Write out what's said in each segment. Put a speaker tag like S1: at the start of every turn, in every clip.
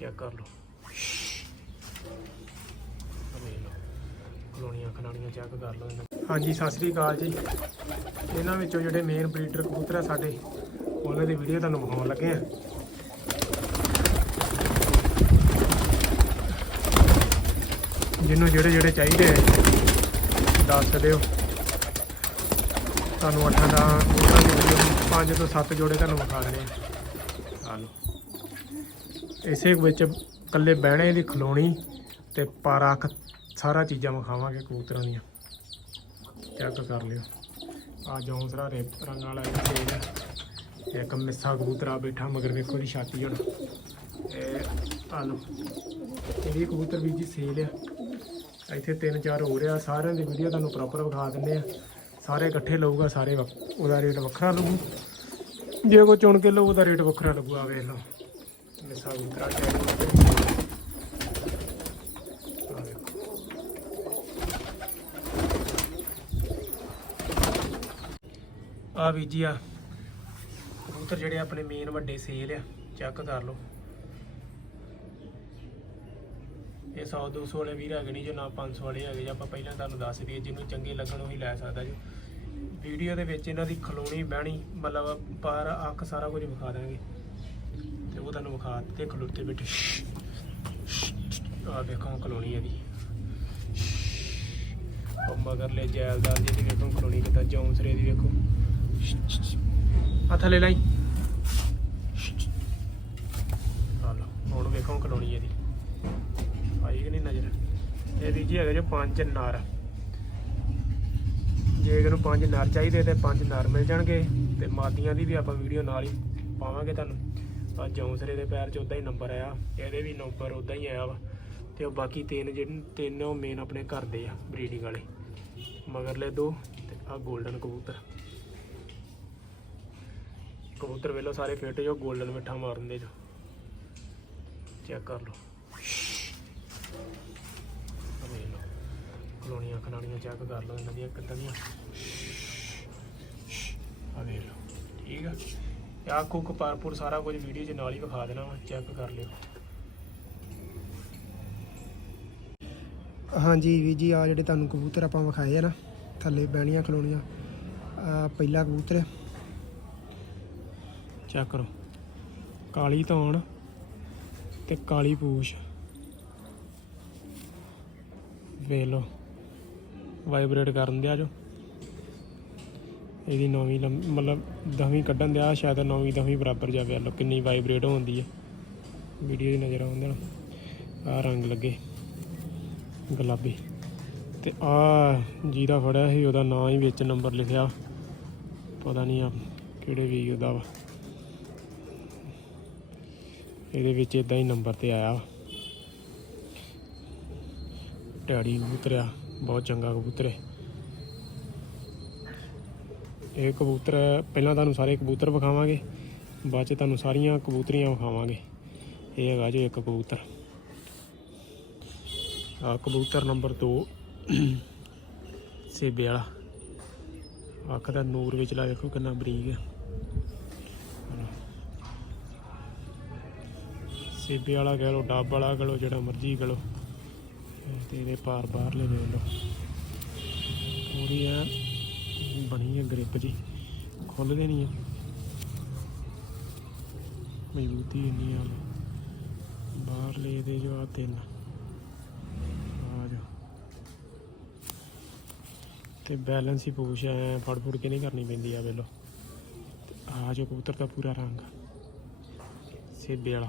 S1: Check ਕਰ ਲਓ। ਕਲੋਨੀਆਂ ਖਲਾਣੀਆਂ ਚੈੱਕ ਕਰ ਲਓ ਹਾਂਜੀ ਸਤਿ ਸ੍ਰੀ ਅਕਾਲ ਜੀ। ਇਹਨਾਂ ਵਿੱਚੋਂ ਜਿਹੜੇ ਮੇਨ ਬਰੀਡਰ ਕਬੂਤਰ ਆ ਸਾਡੇ ਉਹਨਾਂ ਦੀ ਵੀਡੀਓ ਤੁਹਾਨੂੰ ਵਿਖਾਉਣ ਲੱਗੇ ਆ। ਜਿਹਨੂੰ ਜਿਹੜੇ ਜਿਹੜੇ ਚਾਹੀਦੇ ਦੱਸ ਦਿਓ। ਤੁਹਾਨੂੰ ਅੱਠਾਂ ਦਾ ਕਬੂਤਰਾਂ ਦੀ ਵੀਡੀਓ ਪੰਜ ਤੋਂ ਸੱਤ ਜੋੜੇ ਤੁਹਾਨੂੰ ਵਿਖਾ ਦੇਣੇ ਆ ਲਓ। ਇਸੇ ਵਿੱਚ ਕੱਲੇ ਬਹਿਣੇ ਦੀ ਖਲੋਣੀ ਤੇ ਪਾਰਾ ਅੱਖ ਸਾਰਾ ਚੀਜ਼ਾਂ ਵਿਖਾਵਾਂਗੇ ਕਬੂਤਰਾਂ ਦੀਆਂ। ਚੈੱਕ ਕਰ ਲਿਓ। ਆ ਜੌਂਸਰਾ ਰੇ ਰੰਗ ਵਾਲਾ ਇਹ ਇੱਕ ਮਿੱਸਾ ਕਬੂਤਰਾ ਬੈਠਾ, ਮਗਰ ਵੇਖੋ ਦੀ ਛਾਤੀ ਹੁਣ ਇਹ ਆ ਲਓ। ਇਹ ਵੀ ਕਬੂਤਰ ਵੀ ਜੀ ਸੇਲ ਆ। ਇੱਥੇ ਤਿੰਨ ਚਾਰ ਹੋ ਰਿਹਾ ਸਾਰਿਆਂ ਦੀ ਵੀਡੀਓ ਤੁਹਾਨੂੰ ਪ੍ਰੋਪਰ ਵਿਖਾ ਦਿੰਦੇ ਆ। ਸਾਰੇ ਇਕੱਠੇ ਲਊਗਾ, ਸਾਰੇ ਵੱਖ- ਉਹਦਾ ਰੇਟ ਵੱਖਰਾ ਲੱਗੂ ਜੇ ਕੋਈ ਚੁਣ ਕੇ ਲਊ, ਉਹਦਾ ਰੇਟ ਵੱਖਰਾ ਲੱਗੂਗਾ ਆ ਵੇਖ ਲਓ। ਮਿੱਸਾ ਕਬੂਤਰਾ ਟੈਗ ਆ ਵੀ ਜੀ ਆ। ਕਬੂਤਰ ਜਿਹੜੇ ਆਪਣੇ ਮੇਨ ਵੱਡੇ ਸੇਲ ਆ। ਚੈੱਕ ਕਰ ਲਓ। ਇਹ 100 200 ਵਾਲੇ ਵੀਰ ਹੈਗੇ ਨਹੀਂ ਜੋ ਨਾ 500 ਵਾਲੇ ਹੈਗੇ। ਜੇ ਆਪਾਂ ਪਹਿਲਾਂ ਤੁਹਾਨੂੰ ਦੱਸ ਦਈਏ, ਜਿਹਨੂੰ ਚੰਗੇ ਲੱਗਣ ਉਹੀ ਲੈ ਸਕਦਾ ਜੀ। ਵੀਡੀਓ ਦੇ ਵਿੱਚ ਇਹਨਾਂ ਦੀ ਖਲੋਣੀ, ਬਹਿਣੀ, ਮਤਲਬ ਪਰ ਅੱਖ ਸਾਰਾ ਕੁਝ ਵਿਖਾ ਦਾਂਗੇ। ਉਹ ਤੁਹਾਨੂੰ ਵਿਖਾ ਦਿੱਤੇ, ਖਲੋਤੇ ਬੈਠੇ। ਆ ਵੇਖੋ ਕਲੋਨੀ ਇਹਦੀ। ਉਹ ਮਗਰਲੇ ਜੈਲਦਾਰ ਜੀ ਦੀ ਵੇਖੋ ਕਲੋਨੀ ਕਿਤਾ ਜੌਂਸਰੇ ਦੀ ਵੇਖੋ ਆ ਥੱਲੇ ਲਾਈ। ਆ ਲਓ, ਹੁਣ ਵੇਖੋ ਕਲੋਨੀ ਇਹਦੀ। ਆਈ ਕਿ ਨਹੀਂ ਨਜ਼ਰ? ਇਹ ਵੀ ਜੀ ਹੈਗਾ ਜੋ ਪੰਜ ਨਾਰ। ਜੇ ਇਹਨੂੰ ਪੰਜ ਨਾਰ ਚਾਹੀਦੇ ਤੇ ਪੰਜ ਨਾਰ ਮਿਲ ਜਾਣਗੇ ਤੇ ਮਾਦੀਆਂ ਦੀ ਵੀ ਆਪਾਂ ਵੀਡੀਓ ਨਾਲ ਹੀ ਪਾਵਾਂਗੇ ਤੁਹਾਨੂੰ। ਆ ਜੌਂਸਰੇ ਦੇ ਪੈਰ 'ਚ ਉਦਾਂ ਹੀ ਨੰਬਰ ਆਇਆ, ਇਹਦੇ ਵੀ ਨੰਬਰ ਉਦਾਂ ਹੀ ਆਇਆ ਵਾ, ਤੇ ਉਹ ਬਾਕੀ ਤਿੰਨ ਜਿਹੜੇ, ਤਿੰਨ ਉਹ ਮੇਨ ਆਪਣੇ ਘਰ ਦੇ ਆ ਬਰੀਡਿੰਗ ਵਾਲੇ। ਮਗਰਲੇ ਦੋ, ਤੇ ਆ 골ਡਨ ਕਬੂਤਰ। ਕਬੂਤਰ ਵੇਲੋ ਸਾਰੇ ਫਿੱਟ ਜੋ 골ਡਨ ਮਿੱਠਾ ਮਾਰਨ ਦੇ ਜੋ। ਚੈੱਕ ਕਰ ਲਓ। ਆ ਵੇਖ ਕਲੋਨੀਆਂ ਖਨਾਣੀਆਂ ਚੈੱਕ ਕਰ ਲਓ, ਇਹਨਾਂ ਦੀਆਂ ਕਿੱਦਾਂ ਦੀਆਂ। ਆ ਵੇਖ ਲਓ। ਠੀਕ ਆ? ਆਹ ਕੁੱਕ ਪਾਰਪੁਰ ਸਾਰਾ ਕੁਝ ਵੀਡੀਓ 'ਚ ਨਾਲ ਹੀ ਵਿਖਾ ਦੇਣਾ ਵਾ ਚੈੱਕ ਕਰ ਲਿਓ।
S2: ਹਾਂਜੀ ਵੀ ਜੀ ਆ ਜਿਹੜੇ ਤੁਹਾਨੂੰ ਕਬੂਤਰ ਆਪਾਂ ਵਿਖਾਏ ਆ ਨਾ ਥੱਲੇ ਬਹਿਣੀਆਂ ਖਲੋਣੀਆਂ ਆ ਪਹਿਲਾ ਕਬੂਤਰ।
S1: ਚੈੱਕ ਕਰੋ। ਕਾਲੀ ਧੌਣ ਤੇ ਕਾਲੀ ਪੂਛ। ਵੇਖ ਲਓ। ਵਾਈਬ੍ਰੇਟ ਕਰਨ ਦਿਆ ਜੋ। ਇਹਦੀ ਨੌਵੀਂ ਲੰਮ- ਮਤਲਬ ਦਸਵੀਂ ਕੱਢਣ ਦਿਆ, ਸ਼ਾਇਦ ਨੌਵੀਂ ਦਸਵੀਂ ਬਰਾਬਰ ਜਾਵੇ ਲੋ ਕਿੰਨੀ ਵਾਈਬ੍ਰੇਟ ਹੁੰਦੀ ਹੈ ਵੀਡੀਓ 'ਚ ਨਜ਼ਰ ਆਉਂਦਾ ਨਾ ਆ ਰੰਗ ਲੱਗੇ, ਗੁਲਾਬੀ। ਤੇ ਆ ਜਿਹਦਾ ਫੜਿਆ ਸੀ, ਉਹਦਾ ਨਾਂ ਹੀ ਵਿੱਚ ਨੰਬਰ ਲਿਖਿਆ। ਪਤਾ ਨਹੀਂ ਆ ਕਿਹੜੇ ਵੀ ਉਹਦਾ ਵਾ। ਇਹਦੇ ਵਿੱਚ ਇਦਾਂ ਹੀ ਨੰਬਰ ਤੇ ਆਇਆ। ਵਾ। ਡੈਡੀ ਕਬੂਤਰ ਆ ਬਹੁਤ ਚੰਗਾ ਕਬੂਤਰ ਹੈ ਇਹ ਕਬੂਤਰ ਪਹਿਲਾਂ ਤੁਹਾਨੂੰ ਸਾਰੇ ਕਬੂਤਰ ਵਿਖਾਵਾਂਗੇ, ਬਾਅਦ ਚ ਤੁਹਾਨੂੰ ਸਾਰੀਆਂ ਕਬੂਤਰੀਆਂ ਵਿਖਾਵਾਂਗੇ। ਇਹ ਹੈਗਾ ਜੋ ਇੱਕ ਕਬੂਤਰ। ਆ ਕਬੂਤਰ ਨੰਬਰ 2 ਸੇਬੇ ਵਾਲਾ। ਅੱਖ ਦਾ ਨੂਰ ਵਿਚਲਾ ਵੇਖੋ ਕਿੰਨਾ ਬਰੀਕ ਹੈ। ਸੇਬੇ ਵਾਲਾ ਕਹਿ ਲਓ, ਡੱਬ ਵਾਲਾ ਕਹਿ ਲਓ, ਜਿਹੜਾ ਮਰਜ਼ੀ ਕਹਿ ਲਓ। ਤੇ ਇਹਦੇ ਪਾਰ ਬਾਹਰਲੇ ਵੇਖ ਲਓ ਪੂਰੀ ਆ ਬਣੀ ਹੈ ਗ੍ਰਿਪ ਜੀ। ਖੁੱਲਦੇ ਨਹੀਂ ਆ। ਮਜ਼ਬੂਤੀ ਇੰਨੀ ਆ ਬਾਹਰਲੇ ਇਹਦੇ ਜੋ ਆ ਤਿੰਨ। ਆ ਜੋ। ਤੇ ਬੈਲੈਂਸ ਹੀ ਪੂਛ ਐ ਫੜ ਫੜ ਕੇ ਨਹੀਂ ਕਰਨੀ ਪੈਂਦੀ ਆ ਵੇਲੋ। ਆ ਜੋ ਕਬੂਤਰ ਦਾ ਪੂਰਾ ਰੰਗ। ਸੇਬੇ ਵਾਲਾ।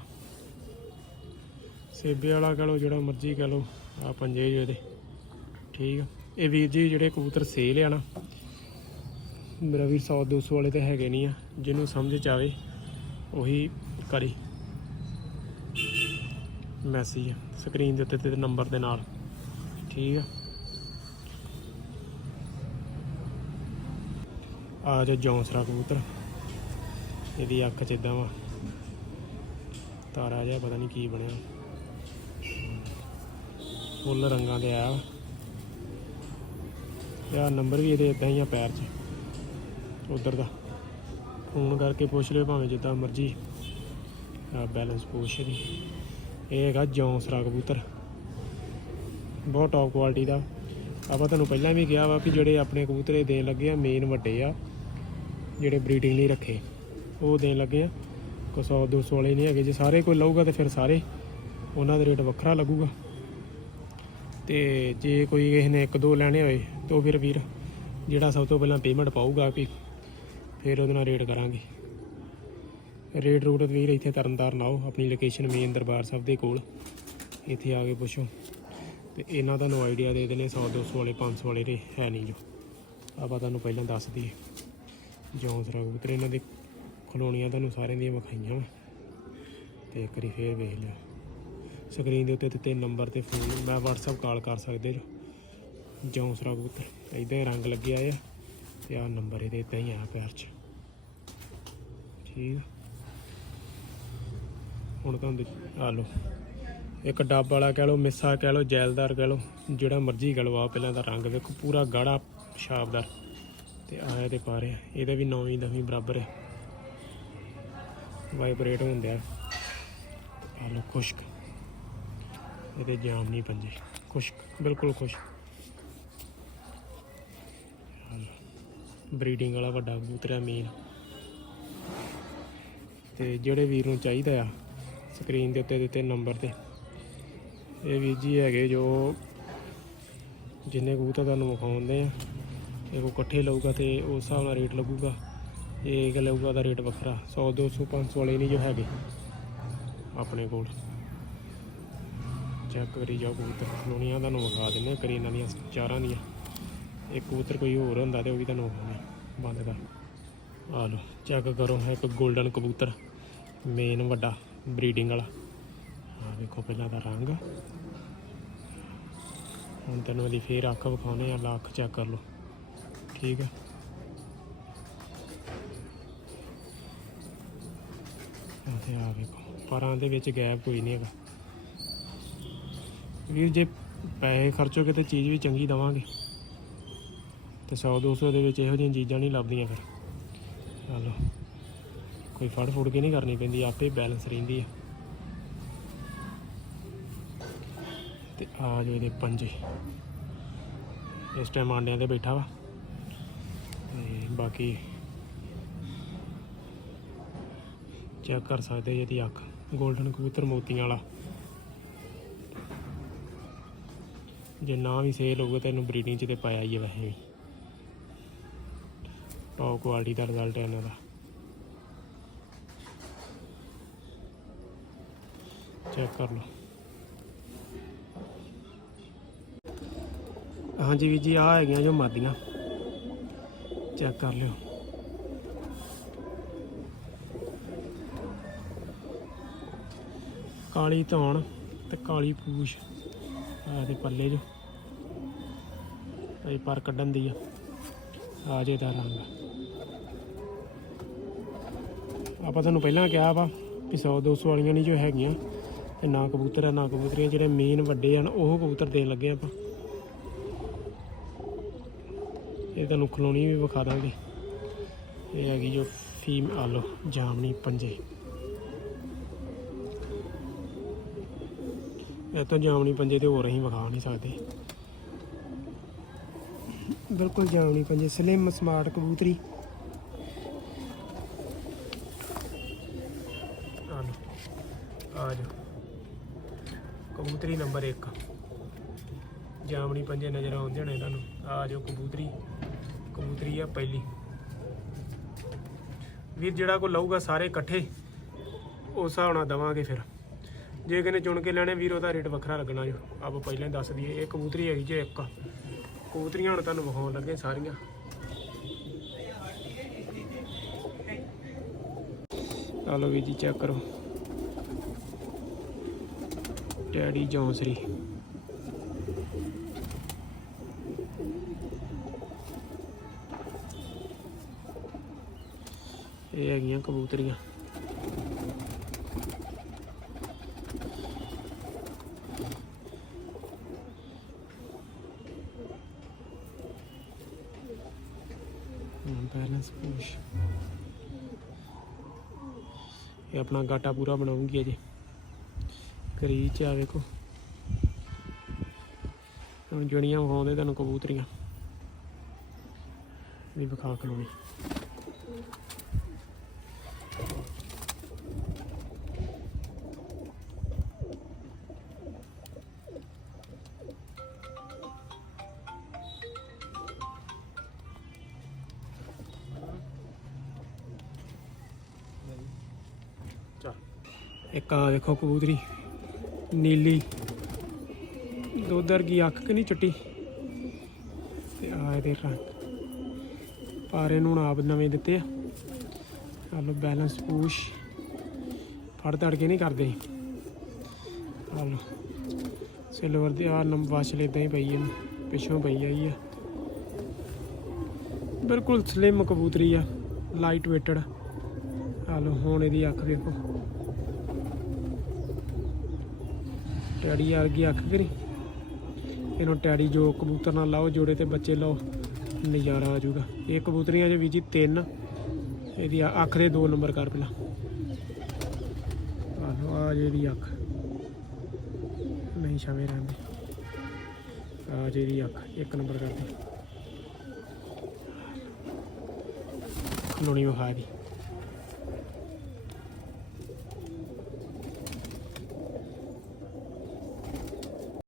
S1: ਸੇਬੇ ਵਾਲਾ ਕਹ ਲਓ, ਜਿਹੜਾ ਮਰਜ਼ੀ ਕਹ ਲਓ, ਆ ਪੰਜੇ ਜੋ ਦੇ। ਠੀਕ ਆ। ਇਹ ਵੀਰ ਜੀ, ਜਿਹੜੇ ਕਬੂਤਰ ਸੇਲ ਆ ਨਾ ਮੇਰਾ ਵੀਰ 100 200 ਵਾਲੇ ਤਾਂ ਹੈਗੇ ਨਹੀਂ ਆ, ਜਿਹਨੂੰ ਸਮਝ ਚ ਆਵੇ, ਉਹੀ ਕਰੀ। ਮੈਸੇਜ ਸਕਰੀਨ ਦੇ ਉੱਤੇ ਤੇ ਨੰਬਰ ਦੇ ਨਾਲ। ਠੀਕ ਆ? ਆ ਜਾ ਜੌਂਸਰਾ ਕਬੂਤਰ। ਇਹਦੀ ਅੱਖ ਚ ਇਦਾਂ ਵਾ। ਤਾਰਾ ਜਿਹਾ ਪਤਾ ਨਹੀਂ ਕੀ ਬਣਿਆ। ਫੁੱਲ ਰੰਗਾਂ ਦੇ ਆ। ਯਾ ਨੰਬਰ ਵੀ ਇਹਦੇ ਇਦਾਂ ਹੀ ਆ ਪੈਰ 'ਚ। ਉਧਰ ਦਾ। ਫੋਨ ਕਰਕੇ ਪੁੱਛ ਲਿਓ ਭਾਵੇਂ ਜਿੱਦਾਂ ਮਰਜ਼ੀ। ਆ ਬੈਲੈਂਸ ਪੁੱਛ ਦੀ ਇਹ ਹੈਗਾ ਜੌਂਸਰਾ ਕਬੂਤਰ। ਬਹੁਤ ਟੌਪ ਕੁਆਲਿਟੀ ਦਾ। ਆਪਾਂ ਤੁਹਾਨੂੰ ਪਹਿਲਾਂ ਵੀ ਕਿਹਾ ਵਾ ਕਿ ਜਿਹੜੇ ਆਪਣੇ ਕਬੂਤਰੇ ਦੇਣ ਲੱਗੇ ਆ ਮੇਨ ਵੱਡੇ ਆ, ਜਿਹੜੇ ਬਰੀਡਿੰਗ ਲਈ ਰੱਖੇ, ਉਹ ਦੇਣ ਲੱਗੇ ਆ। ਕੋਈ 100 200 ਵਾਲੇ ਨਹੀਂ ਹੈਗੇ। ਜੇ ਸਾਰੇ ਕੋਈ ਲਊਗਾ ਤੇ ਫਿਰ ਸਾਰੇ ਉਹਨਾਂ ਦਾ ਰੇਟ ਵੱਖਰਾ ਲੱਗੂਗਾ। ਤੇ ਜੇ ਕੋਈ ਕਿਸੇ ਨੇ ਇੱਕ ਦੋ ਲੈਣੇ ਹੋਏ, ਤਾਂ ਉਹ ਫਿਰ ਵੀਰ, ਜਿਹੜਾ ਸਭ ਤੋਂ ਪਹਿਲਾਂ ਪੇਮੈਂਟ ਪਾਊਗਾ ਵੀ ਫਿਰ ਉਹਦੇ ਨਾਲ ਰੇਟ ਕਰਾਂਗੇ। ਰੇਟ ਰੂਟ ਵੀਰ ਇੱਥੇ ਤਰਨਤਾਰਨ ਆਓ ਆਪਣੀ ਲੋਕੇਸ਼ਨ ਮੇਨ ਦਰਬਾਰ ਸਾਹਿਬ ਦੇ ਕੋਲ। ਇੱਥੇ ਆ ਕੇ ਪੁੱਛੋ। ਤੇ ਇਹਨਾਂ ਤੁਹਾਨੂੰ ਆਈਡੀਆ ਦੇ ਦੇਣੇ 100 200 ਵਾਲੇ 500 ਵਾਲੇ ਦੇ ਹੈ ਨਹੀਂ ਜੋ। ਆਪਾਂ ਤੁਹਾਨੂੰ ਪਹਿਲਾਂ ਦੱਸ ਦਈਏ। ਜੌਂਸਰਾ ਕਬੂਤਰ ਇਹਨਾਂ ਦੇ ਖਲੋਣੀਆਂ ਤੁਹਾਨੂੰ ਸਾਰਿਆਂ ਦੀਆਂ ਵਿਖਾਈਆਂ ਵਾਂ। ਤੇ ਇੱਕ ਵਾਰੀ ਫੇਰ ਵੇਖ ਲਿਓ। ਸਕਰੀਨ ਦੇ ਉੱਤੇ ਦਿੱਤੇ ਨੰਬਰ ਤੇ ਫੋਨ ਮੈਂ WhatsApp ਕਾਲ ਕਰ ਸਕਦੇ ਜੋ। ਜੌਂਸਰਾ ਕਬੂਤਰ ਇਦਾਂ ਹੀ ਰੰਗ ਲੱਗਿਆ ਆ। ਤੇ ਆਹ ਨੰਬਰ ਇਹਦੇ ਤੇ ਹੀ ਆ ਪਿਆਰ ਚ। ਠੀਕ ਹੁਣ ਤੁਹਾਨੂੰ ਆ ਲਓ। ਇੱਕ ਡੱਬ ਵਾਲਾ ਕਹਿ ਲਓ, ਮਿੱਸਾ ਕਹਿ ਲਓ, ਜੈਲਦਾਰ ਕਹਿ ਲਓ, ਜਿਹੜਾ ਮਰਜ਼ੀ ਕਹਿ ਲਓ ਆ ਪਹਿਲਾਂ ਦਾ ਰੰਗ ਵੇਖੋ, ਪੂਰਾ ਗਾੜਾ ਸ਼ਾਬਦਾਰ ਤੇ ਆਇਆ ਤੇ ਪਾ ਰਿਹਾ ਇਹਦਾ ਵੀ 9ਵੀਂ 10ਵੀਂ ਬਰਾਬਰ ਹੈ ਵਾਈਬ੍ਰੇਟ ਹੁੰਦੇ ਆ। ਆ ਲਓ, ਖੁਸ਼ਕ। ਇਹਦੇ ਜਾਮ ਨਹੀਂ ਪੰਜੇ। ਖੁਸ਼ਕ, ਬਿਲਕੁਲ ਖੁਸ਼ਕ। ਬਰੀਡਿੰਗ ਵਾਲਾ ਵੱਡਾ ਕਬੂਤਰ ਹੈ ਮੇਨ ਤੇ ਜਿਹੜੇ ਵੀਰ ਨੂੰ ਚਾਹੀਦਾ ਆ ਸਕਰੀਨ ਦੇ ਉੱਤੇ ਦਿੱਤੇ ਨੰਬਰ ਤੇ। ਇਹ ਵੀਰ ਜੀ ਹੈਗੇ ਜੋ ਜਿੰਨੇ ਕਬੂਤਰ ਤੁਹਾਨੂੰ ਵਿਖਾਉਂਦੇ ਆ, ਇਹ ਕੋ ਇਕੱਠੇ ਲਊਗਾ ਤੇ ਉਸ ਹਿਸਾਬ ਨਾਲ ਰੇਟ ਲੱਗੂਗਾ। ਇਹ ਲਊਗਾ ਦਾ ਰੇਟ ਵੱਖਰਾ 100 200 500 ਵਾਲੇ ਨਹੀਂ ਜੋ ਹੈਗੇ, ਆਪਣੇ ਕੋਲ। ਚੈੱਕ ਕਰੀ ਜਾਓ ਕਬੂਤਰ। ਖਲੋਣੀਆਂ ਤੁਹਾਨੂੰ ਵਿਖਾ ਦਿੰਦੇ ਕਰੀ ਇਹਨਾਂ ਦੀਆਂ ਚਾਰਾਂ ਦੀਆਂ। ਇੱਕ ਕਬੂਤਰ ਕੋਈ ਹੋਰ ਹੁੰਦਾ ਤੇ ਉਹ ਵੀ ਤੁਹਾਨੂੰ ਬੰਦ ਕਰ। ਆ ਲਓ ਚੈੱਕ ਕਰੋ, ਇੱਕ 골ਡਨ ਕਬੂਤਰ ਮੇਨ ਵੱਡਾ ਬਰੀਡਿੰਗ ਵਾਲਾ। ਆ ਵੇਖੋ ਪਹਿਲਾਂ ਦਾ ਰੰਗ। ਹੁਣ ਤੈਨੂੰ ਇਹਦੀ ਫੇਰ ਅੱਖ ਵਿਖਾਉਣੇ ਆ ਲੱਖ ਚੈੱਕ ਕਰ ਲਓ। ਠੀਕ ਹੈ ਤੇ ਆ ਵੇਖੋ ਪਰਾਂ ਦੇ ਵਿੱਚ ਗੈਪ ਕੋਈ ਨਹੀਂ ਹੈਗਾ। ਵੀਰ, ਜੇ ਪੈਸੇ ਖਰਚੋਗੇ ਤੇ ਚੀਜ਼ ਵੀ ਚੰਗੀ ਦਵਾਂਗੇ। ਤੇ 100 200 ਦੇ ਵਿੱਚ ਇਹੋ ਜਿਹੀਆਂ ਚੀਜ਼ਾਂ ਨਹੀਂ ਲੱਭਦੀਆਂ ਫਿਰ। ਚਲੋ, ਕੋਈ ਫੜ ਫੁੜ ਕੇ ਨਹੀਂ ਕਰਨੀ ਪੈਂਦੀ, ਆਪੇ ਬੈਲੈਂਸ ਰਹਿੰਦੀ ਆ। ਤੇ ਆ ਜੋ ਇਹਦੇ ਪੰਜੇ। ਇਸ ਟਾਈਮ ਆਂਡਿਆਂ ਤੇ ਬੈਠਾ ਵਾ। ਤੇ ਬਾਕੀ ਚੈੱਕ ਕਰ ਸਕਦੇ ਜੇ ਇਹਦੀ ਅੱਖ। 골ਡਨ ਕਬੂਤਰ ਮੋਤੀਆਂ ਵਾਲਾ। ਜੇ ਨਾ ਵੀ ਸੇਲ ਹੋਊਗਾ ਤਾਂ ਇਹਨੂੰ ਬਰੀਡਿੰਗ 'ਚ ਤੇ ਪਾਇਆ ਹੀ ਹੈ ਵੈਸੇ ਵੀ। ਟੌਪ ਕੁਆਲਿਟੀ ਦਾ ਰਿਜ਼ਲਟ ਹੈ ਇਹਨਾਂ ਦਾ। ਚੈੱਕ ਕਰ ਲਓ। ਹਾਂਜੀ ਵੀਰ ਜੀ ਆ ਹੈਗੀਆਂ ਜੋ ਮਾਦੀਆਂ। ਚੈੱਕ ਕਰ ਲਿਓ। ਕਾਲੀ ਧੌਣ ਤੇ ਕਾਲੀ ਪੂਛ। ਆ ਦੇ ਪੱਲੇ ਜੋ। ਇਹ ਪਰ ਕੱਢਣ ਦੀ ਆ। ਆ ਜੇ ਦਾ ਰੰਗ। ਆਪਾਂ ਤੁਹਾਨੂੰ ਪਹਿਲਾਂ ਕਿਹਾ ਵਾ ਕਿ 100 200 ਵਾਲੀਆਂ ਨਹੀਂ ਜੋ ਹੈਗੀਆਂ, ਤੇ ਨਾ ਕਬੂਤਰ ਆ, ਨਾ ਕਬੂਤਰੀਆਂ, ਜਿਹੜੇ ਮੇਨ ਵੱਡੇ ਹਨ ਉਹ ਕਬੂਤਰ ਦੇਣ ਲੱਗੇ ਆਪਾਂ। ਇਹ ਤੁਹਾਨੂੰ ਖਲੋਣੀ ਵੀ ਵਿਖਾ ਦਾਂਗੇ। ਇਹ ਹੈਗੀ ਜੋ ਫੀਮ ਆਲੋ, ਜਾਮਨੀ ਪੰਜੇ। ਇਹ ਤਾਂ ਜਾਮਨੀ ਪੰਜੇ ਤੇ ਹੋਰ ਅਸੀਂ ਵਿਖਾ ਨਹੀਂ ਸਕਦੇ।
S2: ਬਿਲਕੁਲ ਜਾਮਣੀ ਪੰਜੇ ਸਲਿਮ ਸਮਾਰਟ ਕਬੂਤਰੀ
S1: ਆ ਲਓ ਆ ਜਾ ਕਬੂਤਰੀ ਨੰਬਰ 1 ਜਾਮਣੀ ਪੰਜੇ ਨਜ਼ਰ ਆਉਂਦੇ ਹੋਣੇ ਤੁਹਾਨੂੰ ਆ ਜਾਓ ਕਬੂਤਰੀ। ਕਬੂਤਰੀ ਆ ਪਹਿਲੀ। ਵੀਰ, ਜਿਹੜਾ ਕੋ ਲਊਗਾ ਸਾਰੇ ਇਕੱਠੇ, ਉਸ ਹਿਸਾਬ ਨਾਲ ਦਵਾਂਗੇ ਫਿਰ। ਜੇ ਕਿਨੇ ਚੁਣ ਕੇ ਲੈਣੇ, ਵੀਰ, ਉਹਦਾ ਰੇਟ ਵੱਖਰਾ ਲੱਗਣਾ ਜੋ। ਆਪਾਂ ਪਹਿਲਾਂ ਹੀ ਦੱਸ ਦਈਏ, ਇਹ ਕਬੂਤਰੀ ਹੈਗੀ ਜੇ ਇੱਕ। ਕਬੂਤਰੀਆਂ ਹੁਣ ਤੁਹਾਨੂੰ ਵਿਖਾਉਣ ਲੱਗੇ ਸਾਰੀਆਂ। ਆ ਲਓ ਵੀਰ ਜੀ, ਚੈੱਕ ਕਰੋ। ਡੈਡੀ ਜੌਂਸਰੀ। ਇਹ ਹੈਗੀਆਂ ਕਬੂਤਰੀਆਂ। ਬੈਲੈਂਸ ਪੁਸ਼ ਇਹ ਆਪਣਾ ਗਾਟਾ ਪੂਰਾ ਬਣਾਉਂਗੀ ਅਜੇ। ਕਰੀਚ ਆ ਵੇਖੋ। ਹੁਣ ਜਿਹੜੀਆਂ ਵਿਖਾਉਂਦੇ ਤੁਹਾਨੂੰ ਕਬੂਤਰੀਆਂ। ਵੀ ਵਿਖਾ ਕਲੋਨੀ ਇੱਕ ਆ ਦੇਖੋ ਕਬੂਤਰੀ। ਨੀਲੀ। ਦੋਦਰ ਕੀ ਅੱਖ ਕਿ ਨਹੀਂ ਚਿੱਟੀ? ਤੇ ਆ ਇਹਦੇ ਰੰਗ। ਪਾਰੇ ਨੂੰ ਹੁਣ ਆਪ ਨਵੇਂ ਦਿੱਤੇ ਆ। ਆਲੋ ਬੈਲੈਂਸ ਪੂਸ਼ ਫੜ ਤੜ ਕੇ ਨਹੀਂ ਕਰਦੇ। ਆਲੋ ਸਿਲਵਰ ਦੀ ਆ ਨੰਬਰ ਵਾਸ਼ਲ ਇਦਾਂ ਹੀ ਪਈ ਹੈ ਪਿੱਛੋਂ ਪਈ ਆਈ ਆ। ਬਿਲਕੁਲ ਸਲਿਮ ਕਬੂਤਰੀ ਆ। ਲਾਈਟ ਵੇਟਡ ਆਲੋ ਹੁਣ ਇਹਦੀ ਅੱਖ ਵੇਖੋ। ਟੈਡੀ ਵਰਗੀ ਅੱਖ ਕਰੀ। ਇਹਨੂੰ ਟੈਡੀ ਜੋ ਕਬੂਤਰ ਨਾਲ ਲਾਓ, ਜੋੜੇ ਤੇ ਬੱਚੇ ਲਾਓ, ਨਜ਼ਾਰਾ ਆ ਜਾਊਗਾ। ਇਹ ਕਬੂਤਰੀਆਂ ਜੇ ਵੀ ਜੀ ਤਿੰਨ, ਇਹਦੀ ਅ- ਅੱਖ ਦੇ ਦੋ ਨੰਬਰ ਕਰ ਪਹਿਲਾਂ। ਆ ਲਓ ਆ ਜੇ ਇਹਦੀ ਅੱਖ। ਨਹੀਂ ਛਵੇਂ ਰਹਿੰਦੇ। ਆ ਜੇ ਇਹਦੀ ਅੱਖ, ਇੱਕ ਨੰਬਰ ਕਰ ਦੇ। ਖਲੋਣੀ ਵਿਖਾ ਦੀ।